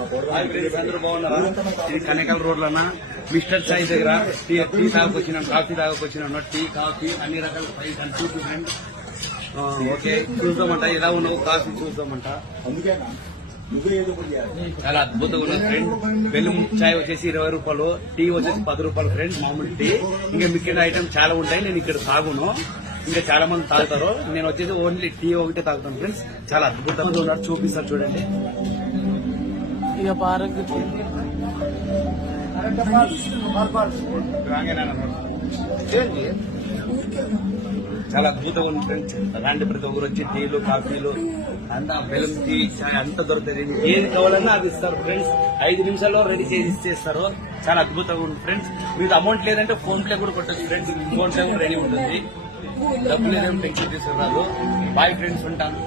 అందరూ బాగున్నారా? ఇది కనేకల్ రోడ్లన్నా మిస్టర్ సాయి దగ్గర టీ తాగొచ్చినాం, కాఫీ తాగొచ్చినాం. టీ కాఫీ అన్ని రకాల కలిసి ఫ్రెండ్. ఓకే, చూద్దామంట ఎలా ఉన్నావు, కాఫీ చూద్దామంట. చాలా అద్భుతంగా ఉన్నది ఫ్రెండ్. బెలూమ్ చాయ్ వచ్చేసి 20 రూపాయలు, టీ వచ్చేసి 10 రూపాయలు ఫ్రెండ్, మామూలు టీ. ఇంకా మిగిలిన ఐటమ్ చాలా ఉంటాయి, నేను ఇక్కడ తాగును. ఇంకా చాలా మంది తాగుతారు, నేను వచ్చేసి ఓన్లీ టీ ఒకటే తాగుతాను ఫ్రెండ్స్. చాలా అద్భుతంగా ఉన్నారు, చూపిస్తారు చూడండి. చాలా అద్భుతంగా ఉంది ఫ్రెండ్స్. అలాంటి ప్రతి ఒక్కరు వచ్చి టీలు కాఫీలు అంతా బెల్లం టీ చాయ్ అంతా దొరుకుతుంది. ఏది కావాలన్నా అది ఇస్తారు ఫ్రెండ్స్. 5 నిమిషాల్లో రెడీ చేసి ఇచ్చేస్తారు. చాలా అద్భుతంగా ఉంది ఫ్రెండ్స్. మీకు అమౌంట్ లేదంటే ఫోన్ పే కూడా కొట్టచ్చు ఫ్రెండ్స్. ఫోన్ పే కూడా రెడీ ఉంటుంది, డబ్బులు ఏదేమో టెన్షన్ తీసుకున్నారు. బాయ్ ఫ్రెండ్స్, ఉంటాను.